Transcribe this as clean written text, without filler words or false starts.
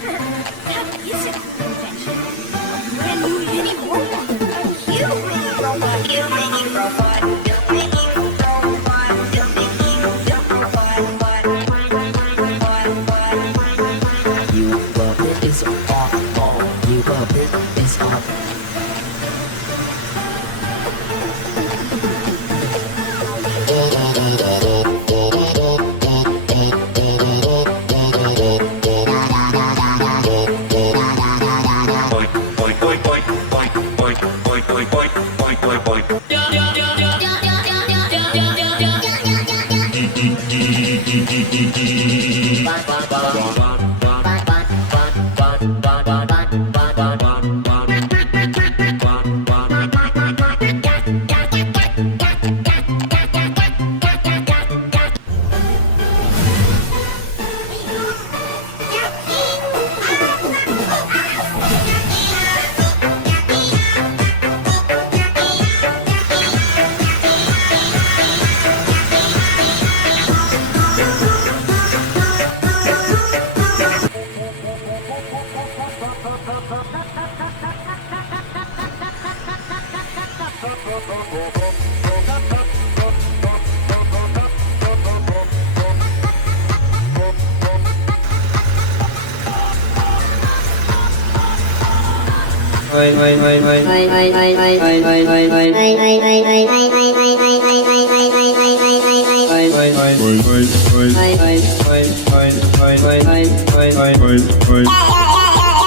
That is a cool invention. A brand new mini robot. A cute mini robot. You mini robot. You mini robot. You mini robot. You love it is awful. You love it is awful. Hi.